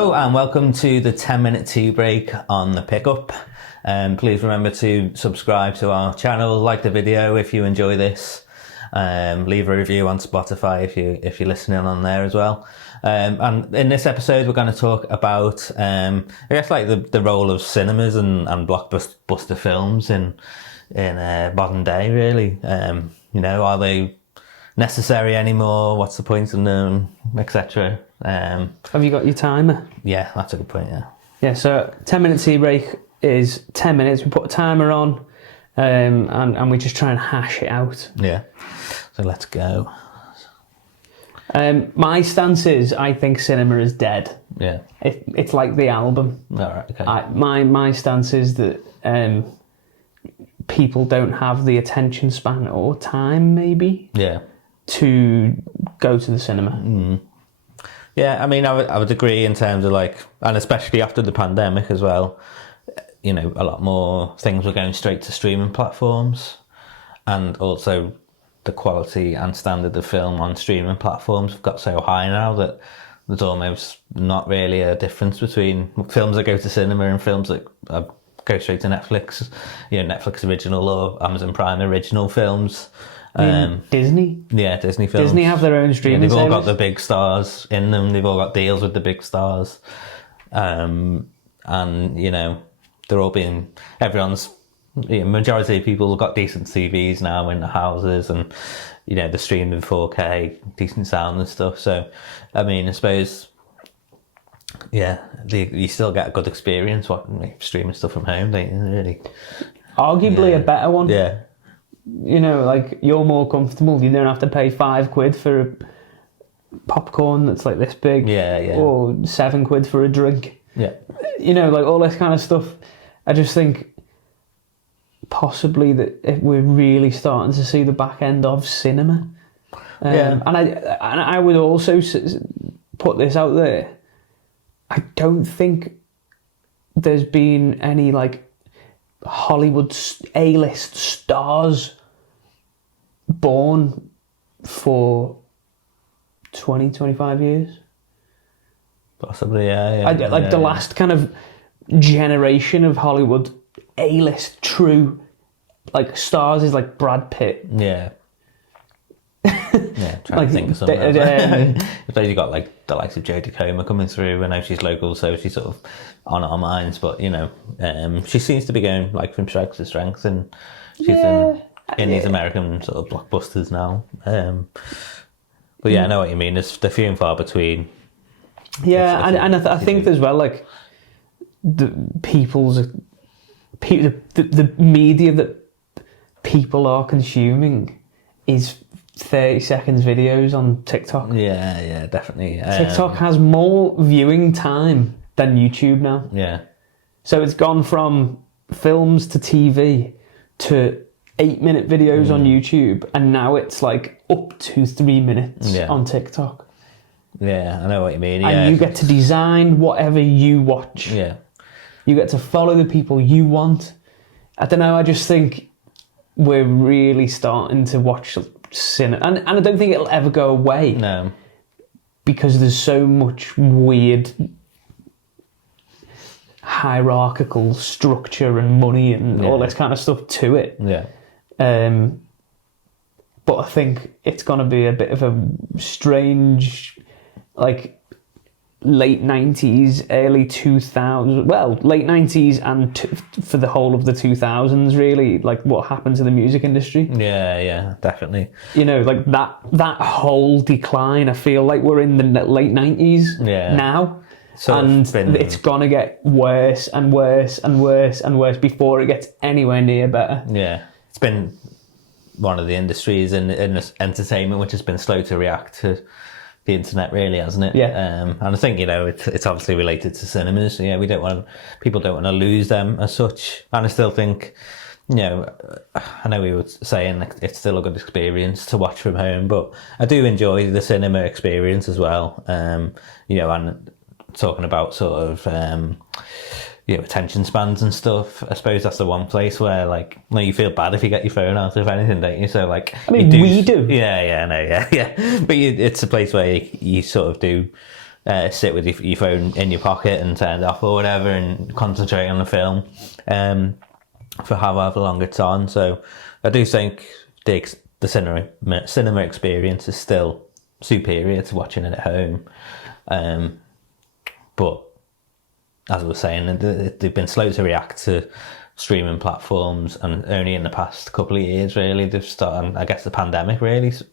Hello and welcome to the 10-minute tea break on the pickup. Please remember to subscribe to our channel, like the video if you enjoy this, leave a review on Spotify if you're listening on there as well. And in this episode we're going to talk about I guess like the role of cinemas and blockbuster films in modern day really. Are they necessary anymore? What's the point in them, etc. Have you got your timer? Yeah, that's a good point. Yeah, so 10-minute tea break is 10 minutes. We put a timer on and we just try and hash it out. Yeah, so let's go. My stance is I think cinema is dead. Yeah. It's like the album. All right, okay. My stance is that people don't have the attention span or time maybe to go to the cinema. Mm. Yeah, I mean, I would agree in terms of like, and especially after the pandemic as well, a lot more things were going straight to streaming platforms, and also the quality and standard of film on streaming platforms have got so high now that there's almost not really a difference between films that go to cinema and films that go straight to Netflix, Netflix original or Amazon Prime original films. Disney? Yeah, Disney films. Disney have their own streaming they've all service. got the big stars in them. They've all got deals with the big stars. And, they're all being... majority of people have got decent TVs now in the houses and, they're streaming 4K, decent sound and stuff. So, I mean, I suppose... Yeah, you still get a good experience streaming stuff from home, don't you, really? Arguably a better one. Yeah. You're more comfortable. You don't have to pay £5 for a popcorn that's like this big. Yeah. Or £7 for a drink. Yeah. All this kind of stuff. I just think possibly that if we're really starting to see the back end of cinema. And I would also put this out there. I don't think there's been any Hollywood A-list stars born for 20-25 years. Possibly, yeah. The last kind of generation of Hollywood A-list true stars is Brad Pitt. Yeah. Yeah, trying to think of something else. I suppose you got the likes of Jodie Comer coming through. I know she's local, so she's sort of on our minds, but she seems to be going from strength to strength, and she's in these American sort of blockbusters now. But yeah, I know what you mean. They're few and far between. Yeah, and I think as well, the media that people are consuming is 30 seconds videos on TikTok. Yeah, definitely. TikTok has more viewing time than YouTube now. Yeah. So it's gone from films to TV to 8-minute videos on YouTube, and now it's up to 3 minutes on TikTok. Yeah, I know what you mean. And you get to design whatever you watch. Yeah. You get to follow the people you want. I don't know, I just think we're really starting to watch cinema, and I don't think it'll ever go away. No, because there's so much weird hierarchical structure and money and all this kind of stuff to it. Yeah. But I think it's going to be a bit of a strange, late 90s, early 2000s, well, late 90s and for the whole of the 2000s, really, what happened to the music industry. Yeah, definitely. That whole decline, I feel like we're in the late 90s now. It's going to get worse and worse and worse and worse before it gets anywhere near better. Yeah. It's been one of the industries in entertainment which has been slow to react to the internet, really, hasn't it? Yeah. And I think it's obviously related to cinemas. So people don't want to lose them as such. And I still think, I know we were saying it's still a good experience to watch from home, but I do enjoy the cinema experience as well. And talking about sort of attention spans and stuff. I suppose that's the one place where you feel bad if you get your phone out of anything, don't you? So we do. Yeah, I know, yeah. But it's a place where you sort of do sit with your phone in your pocket and turn it off or whatever and concentrate on the film for however long it's on. So I do think the cinema experience is still superior to watching it at home. But as I was saying, they've been slow to react to streaming platforms, and only in the past couple of years really they've started. I guess the pandemic really, just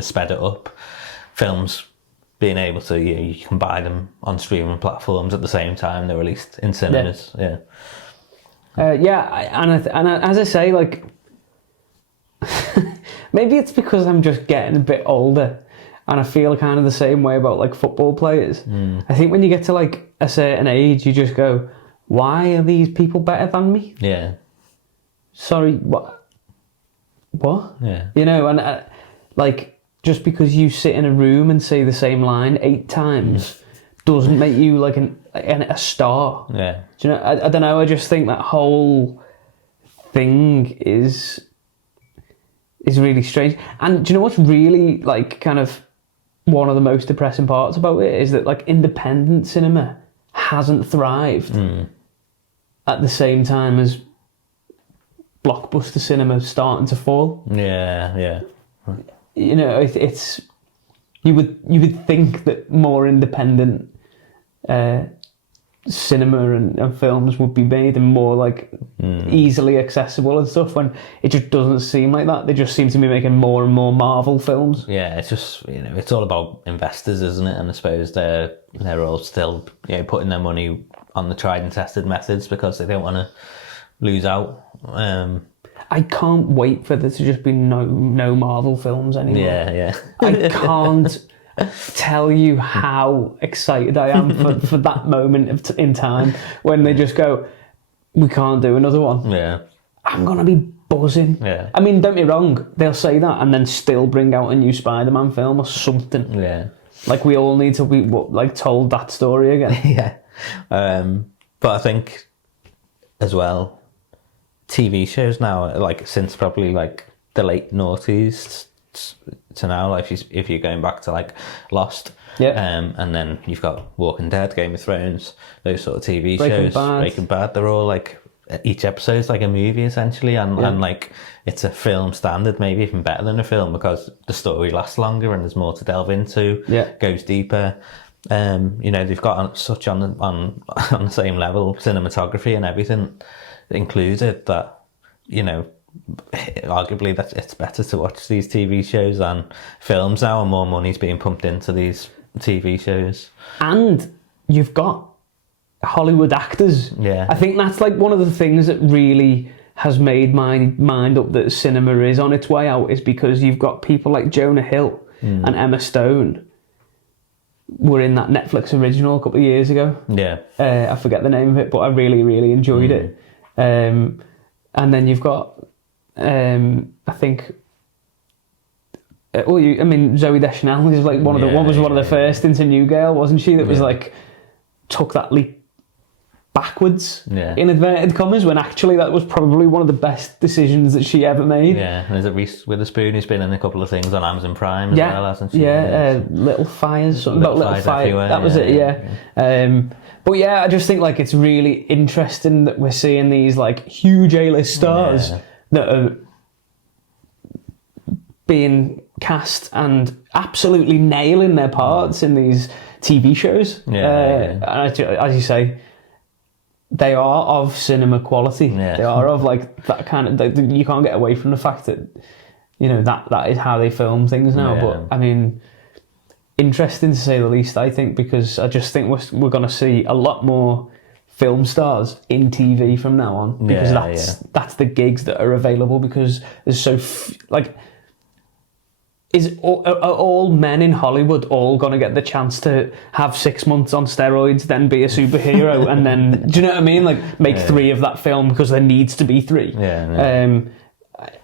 sped it up. Films being able to, you can buy them on streaming platforms at the same time they're released in cinemas. And as I say, like, maybe it's because I'm just getting a bit older, and I feel kind of the same way about like football players. I think when you get to like a certain age, you just go, why are these people better than me? Yeah. Sorry, what? Yeah. And like, just because you sit in a room and say the same line 8 times doesn't make you like a star. Yeah. Do you know? I don't know. I just think that whole thing is really strange. And do you know what's really like kind of one of the most depressing parts about it is that like independent cinema hasn't thrived at the same time as blockbuster cinema starting to fall. Yeah. It's you would think that more independent cinema and films would be made and more like easily accessible and stuff, when it just doesn't seem like that. They just seem to be making more and more Marvel films. Yeah, it's just, it's all about investors, isn't it? And I suppose they're all still putting their money on the tried and tested methods because they don't want to lose out. I can't wait for there to just be no Marvel films anymore. Yeah. I can't tell you how excited I am for that moment in time when they just go, we can't do another one. Yeah. I'm going to be buzzing. Yeah. I mean, don't get me wrong, they'll say that and then still bring out a new Spider-Man film or something. Yeah. Like, we all need to be told that story again. Yeah. But I think as well, TV shows now, like since probably like the late noughties to now, like if you're going back to like Lost, and then you've got Walking Dead, Game of Thrones, those sort of TV shows, Breaking Bad, they're all like, each episode's like a movie essentially, and like it's a film standard, maybe even better than a film because the story lasts longer and there's more to delve into, goes deeper. They've got such on the same level cinematography and everything included that, arguably that it's better to watch these TV shows than films now, and more money's being pumped into these TV shows. And you've got Hollywood actors. Yeah. I think that's like one of the things that really has made my mind up that cinema is on its way out, is because you've got people like Jonah Hill and Emma Stone were in that Netflix original a couple of years ago. Yeah. I forget the name of it, but I really, really enjoyed it. And then you've got, I think, Zooey Deschanel is like one of the first into New Girl, wasn't she? That was like took that leap backwards in inverted commas, when actually that was probably one of the best decisions that she ever made. Yeah, and is it Reese Witherspoon who's been in a couple of things on Amazon Prime as well, hasn't she? Yeah, Little Fires, something about Little Fire. That was it. Yeah. But yeah, I just think like it's really interesting that we're seeing these like huge A-list stars that are being cast and absolutely nailing their parts in these TV shows. And as you say, they are of cinema quality. They are of like that kind of. You can't get away from the fact that that is how they film things now. But I mean, interesting to say the least, I think, because I just think we're going to see a lot more film stars in TV from now on, because that's the gigs that are available, because there's are all men in Hollywood all going to get the chance to have 6 months on steroids, then be a superhero, and then, do you know what I mean? Like, make 3 of that film because there needs to be 3.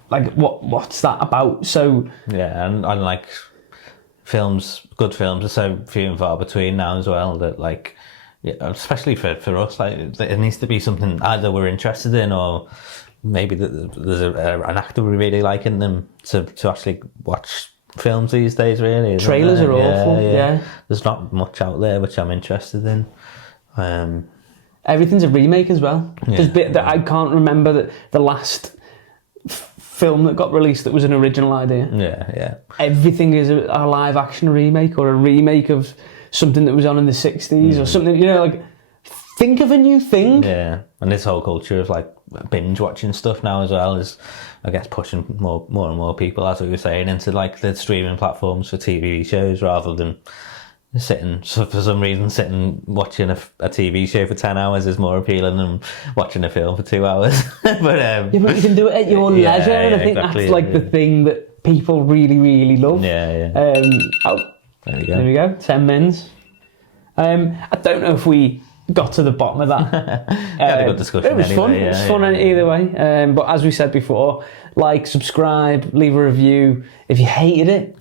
Like, what's that about? So and like good films are so few and far between now as well, that like, especially for us, like it needs to be something either we're interested in, or maybe there's an actor we really like in them to actually watch films these days, really. Isn't Trailers there? are awful. Yeah. There's not much out there which I'm interested in. Everything's a remake as well. Yeah. There's bit that I can't remember the last film that got released that was an original idea. Yeah. Everything is a live action remake or a remake of something that was on in the 60s or something, like, think of a new thing. Yeah, and this whole culture of like binge watching stuff now as well is, I guess, pushing more and more people, as we were saying, into like the streaming platforms for TV shows rather than for some reason watching a TV show for 10 hours is more appealing than watching a film for 2 hours. But you can do it at your leisure, and I think exactly, that's like the thing that people really, really love. Yeah. There There you go. There we go. 10 mins. I don't know if we got to the bottom of that. Had a good discussion. It was anyway. fun. It was fun either way. But as we said before, like, subscribe, leave a review. If you hated it,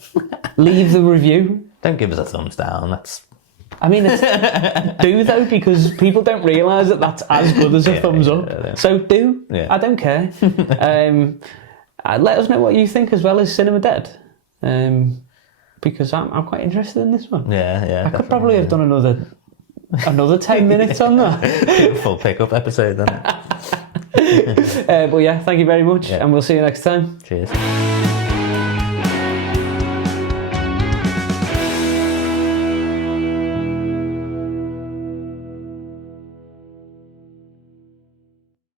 leave the review. Don't give us a thumbs down. That's do though, because people don't realise that that's as good as a thumbs up. Yeah. So do. Yeah. I don't care. Let us know what you think as well as Cinema Dead. Because I'm quite interested in this one. Yeah. I could probably have done another 10 minutes on that. Full pickup episode then. But yeah, thank you very much, and we'll see you next time. Cheers.